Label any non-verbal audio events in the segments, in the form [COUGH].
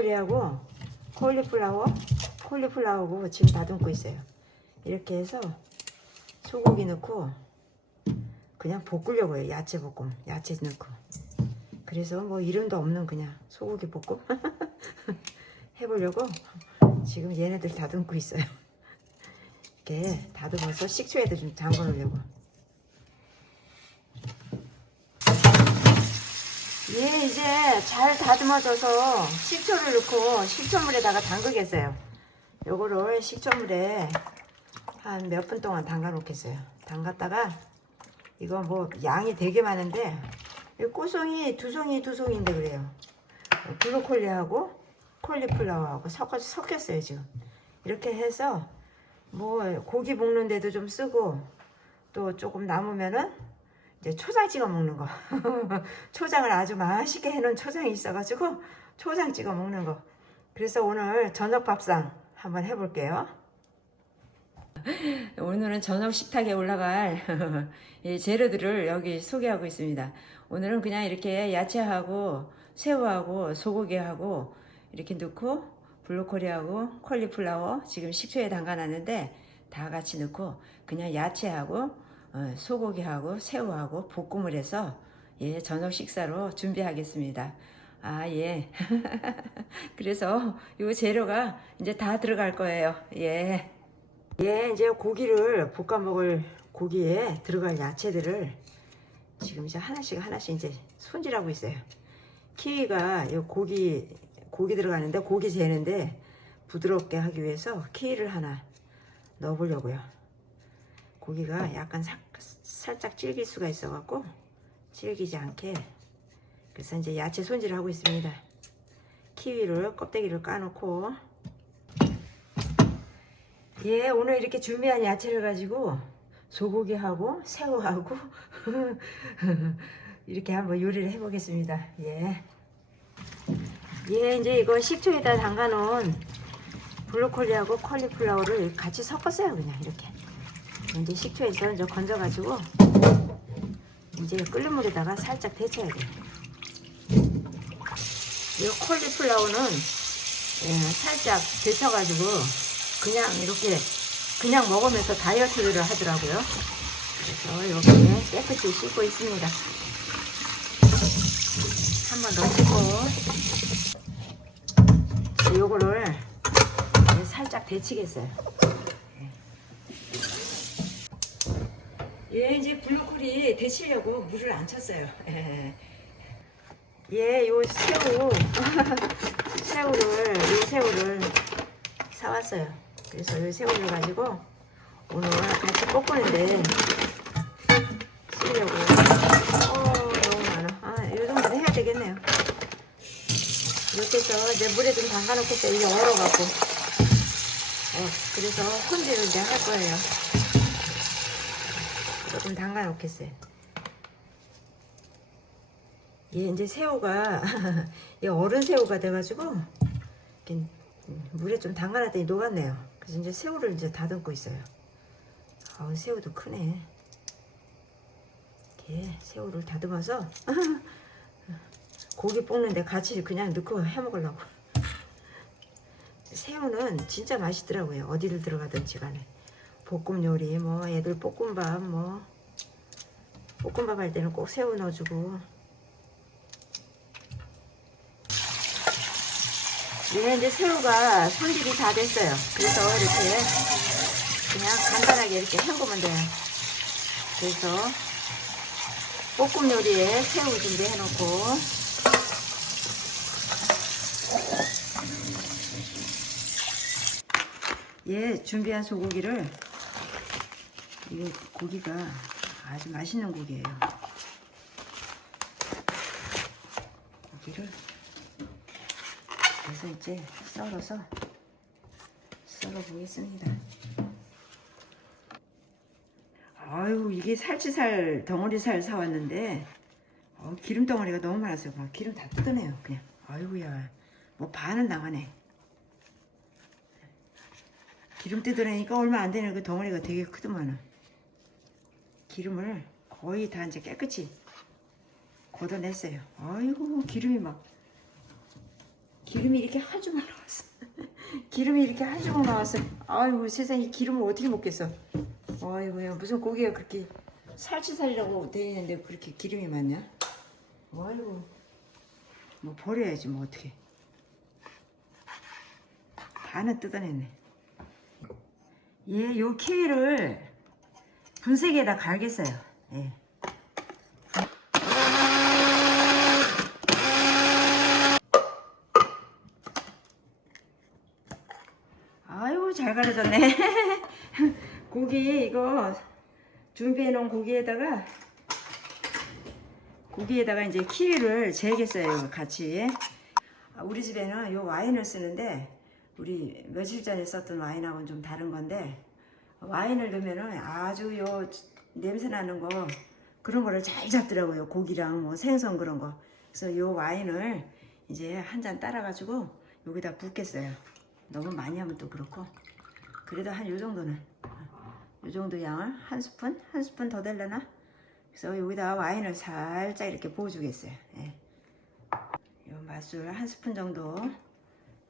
블루코리하고 콜리플라워, 콜리플라워고 지금 다듬고 있어요. 이렇게 해서 소고기 넣고 그냥 볶으려고 해요. 야채 볶음, 야채 넣고. 그래서 뭐 이름도 없는 그냥 소고기 볶음 [LAUGHS] 해보려고 지금 얘네들 다듬고 있어요. [LAUGHS] 이렇게 다듬어서 식초에도 좀 담궈 놓으려고. 얘 이제 잘 다듬어져서 식초를 넣고 식초물에다가 담그겠어요. 요거를 식초물에 한 몇 분 동안 담가 놓겠어요. 담갔다가 이거 뭐 양이 되게 많은데 이 꼬송이 두 송이 두 송인데 그래요. 블루콜리하고 콜리플라워하고 섞어서 섞였어요 지금. 이렇게 해서 뭐 고기 볶는데도 좀 쓰고 또 조금 남으면은 이제 초장 찍어 먹는 거. [LAUGHS] 초장을 아주 맛있게 해놓은 초장이 있어가지고 초장 찍어 먹는 거. 그래서 오늘 저녁 밥상 한번 해볼게요. [LAUGHS] 오늘은 저녁 식탁에 올라갈 [LAUGHS] 이 재료들을 여기 소개하고 있습니다. 오늘은 그냥 이렇게 야채하고 새우하고 소고기하고 이렇게 넣고 블로코리하고 콜리플라워 지금 식초에 담가 놨는데 다 같이 넣고 그냥 야채하고 어, 소고기하고 새우하고 볶음을 해서 예 저녁 식사로 준비하겠습니다. 아 예. [LAUGHS] 그래서 이 재료가 이제 다 들어갈 거예요. 예. 예, 이제 고기를 볶아 먹을 고기에 들어갈 야채들을 지금 이제 하나씩 하나씩 이제 손질하고 있어요. 키위가 이 고기 고기 들어가는데 고기 재는데 부드럽게 하기 위해서 키위를 하나 넣어보려고요. 고기가 약간 사- 살짝 질길 수가 있어 갖고 질기지 않게 그래서 이제 야채 손질을 하고 있습니다. 키위를 껍데기를 까놓고 예, 오늘 이렇게 준비한 야채를 가지고 소고기하고 새우하고 [LAUGHS] 이렇게 한번 요리를 해보겠습니다. 예. 예, 이제 이거 식초에다 담가놓은 블로콜리하고 콜리플라워를 같이 섞었어요. 그냥 이렇게. 이제 식초에서 이제 건져가지고 이제 끓는 물에다가 살짝 데쳐야 돼요. 이 콜리플라워는 예, 살짝 데쳐가지고 그냥 이렇게 그냥 먹으면서 다이어트를 하더라고요. 그래서 여기에 깨끗이 씻고 있습니다. 한번 넣고 요거를 이제 살짝 데치겠어요. 예, 이제 블루콜이 데치려고 물을 안 쳤어요. 예, 예, 요 새우, [LAUGHS] 새우를, 요 새우를 사왔어요. 그래서 요 새우를 가지고 오늘 같이 볶는데 쓰려고. 어, 너무 많아. 아, 요 정도는 해야 되겠네요. 이렇게 해서 이제 물에 좀 담가놓겠어요. 이게 얼어갖고. 어, 그래서 손질을 이제 할 거예요. 조금 담가 놓겠어요. 얘 이제 새우가 [LAUGHS] 얘 어른 새우가 돼가지고 물에 좀 담가놨더니 녹았네요. 그래서 이제 새우를 이제 다듬고 있어요. 아우 새우도 크네. 이렇게 새우를 다듬어서 [LAUGHS] 고기 볶는데 같이 그냥 넣고 해 먹으려고. [LAUGHS] 새우는 진짜 맛있더라고요. 어디를 들어가든지 간에. 볶음 요리, 뭐 애들 볶음밥, 뭐 볶음밥 할 때는 꼭 새우 넣어주고. 네, 이제 새우가 손질이 다 됐어요. 그래서 이렇게 그냥 간단하게 이렇게 헹구면 돼요. 그래서 볶음 요리에 새우 준비해 놓고 예, 준비한 소고기를 이 고기가 아주 맛있는 고기예요. 고기를 그래서 이제 썰어서 썰어 보겠습니다. 아유 이게 살치살 덩어리살 사왔는데 어, 기름 덩어리가 너무 많았어요. 막 기름 다 뜯어내요 그냥. 아이고야 뭐 반은 나가네. 기름 뜯어내니까 얼마 안 되는 그 덩어리가 되게 크더만은. 기름을 거의 다 이제 깨끗이 걷어냈어요. 아이고 기름이 막 기름이 이렇게 한 주먹 나왔어. [LAUGHS] 기름이 이렇게 한 주먹 나왔어. 아이고 세상에 기름을 어떻게 먹겠어. 아이고야 무슨 고기가 그렇게 살치살이라고 돼 있는데 그렇게 기름이 많냐? 아이고 뭐 버려야지 뭐 어떻게. 반은 뜯어냈네. 예, 요 키위를 분쇄기에다 갈겠어요. 예. 아유 잘 가려졌네 [LAUGHS] 고기 이거 준비해 놓은 고기에다가 고기에다가 이제 키위를 재겠어요 같이 아, 우리 집에는 요 와인을 쓰는데 우리 며칠 전에 썼던 와인하고는 좀 다른 건데 와인을 넣으면은 아주 요 냄새 나는 거 그런 거를 잘 잡더라고요. 고기랑 뭐 생선 그런 거. 그래서 요 와인을 이제 한 잔 따라 가지고 여기다 붓겠어요. 너무 많이 하면 또 그렇고. 그래도 한 요 정도는. 요 정도 양을 한 스푼? 한 스푼 더 될려나? 그래서 여기다 와인을 살짝 이렇게 부어주겠어요. 예. 요 맛술 한 스푼 정도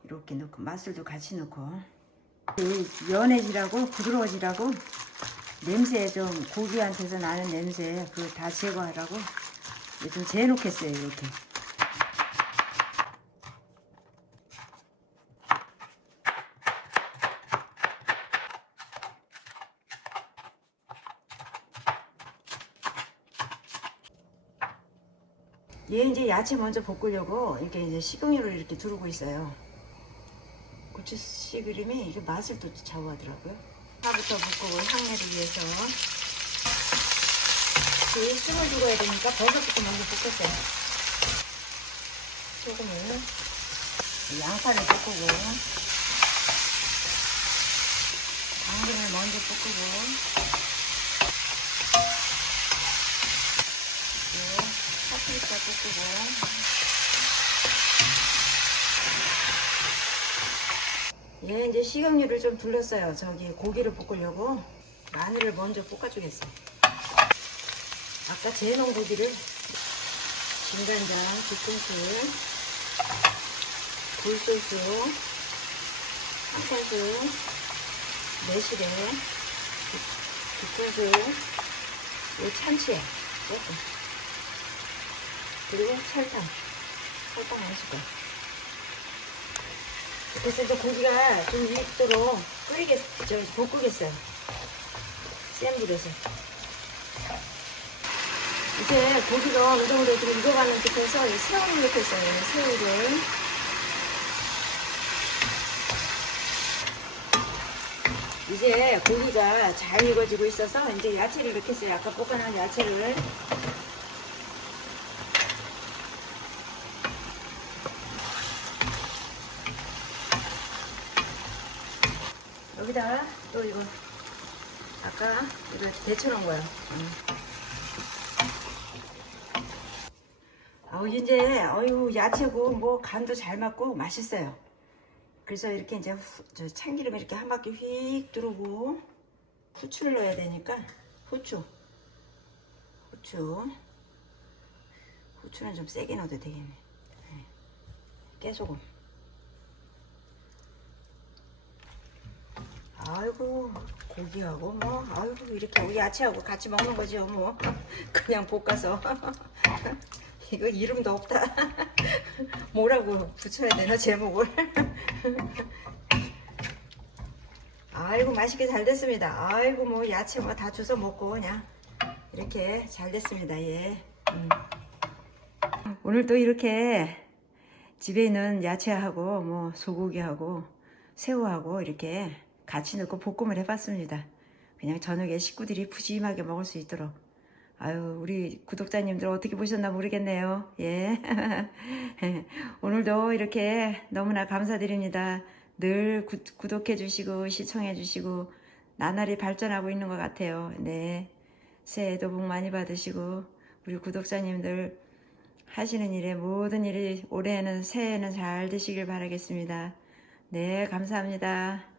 이렇게 넣고 맛술도 같이 넣고. 이 연해지라고 부드러워지라고 냄새 좀 고기한테서 나는 냄새 그거 다 제거하라고 좀 재놓겠어요 이렇게 얘 이제 야채 먼저 볶으려고 이렇게 이제 식용유를 이렇게 두르고 있어요. 고추 씨 그림이 이게 맛을 또 좌우하더라고요. 파부터 볶고 향내를 위해서 그 숨을 죽어야 되니까 버섯부터 먼저 볶았어요. 소금을 양파를 볶고 당근을 먼저 볶고 네, 파프리카 볶고 얘 이제 식용유를 좀 둘렀어요. 저기 고기를 볶으려고 마늘을 먼저 볶아주겠어요. 아까 재놓은 고기를 진간장 두 큰술, 굴소스 한 큰술, 매실에 큰술, 요 참치에 그리고 설탕, 설탕 한 스푼. 그래서 이제 고기가 좀 익도록 끓이겠, 저, 볶으겠어요. 센 불에서. 이제 고기가 어느 정도 좀 익어가는 이 새우를 넣겠어요. 새우를. 이제 고기가 잘 익어지고 있어서 이제 야채를 넣겠어요. 아까 볶아놓은 야채를. 여기다가 또 이거 아까 이거 데쳐놓은 거야. 음. 어, 이제 어유 야채고 뭐 간도 잘 맞고 맛있어요. 그래서 이렇게 이제 후, 저 참기름 이렇게 한 바퀴 휙 두르고 후추를 넣어야 되니까 후추, 후추, 후추는 좀 세게 넣어도 되겠네. 네. 깨소금. 아이고 고기하고 뭐 아이고 이렇게 우리 야채하고 같이 먹는 거죠 뭐. [LAUGHS] 그냥 볶아서. [LAUGHS] 이거 이름도 없다. [LAUGHS] 뭐라고 붙여야 되나 제목을? 아이고 맛있게 잘 됐습니다. 아이고 뭐 야채 뭐 다 주워 먹고 그냥 이렇게 잘 됐습니다 예. 음. 오늘 또 이렇게 집에 있는 야채하고 뭐 소고기하고 새우하고 이렇게 같이 넣고 볶음을 해봤습니다. 그냥 저녁에 식구들이 푸짐하게 먹을 수 있도록. 아유, 우리 구독자님들 어떻게 보셨나 모르겠네요. 예. [LAUGHS] 오늘도 이렇게 너무나 감사드립니다. 늘 구, 구독해주시고, 시청해주시고, 나날이 발전하고 있는 것 같아요. 네. 새해도 복 많이 받으시고, 우리 구독자님들 하시는 일에 모든 일이 올해는 새해는 잘 되시길 바라겠습니다. 네, 감사합니다.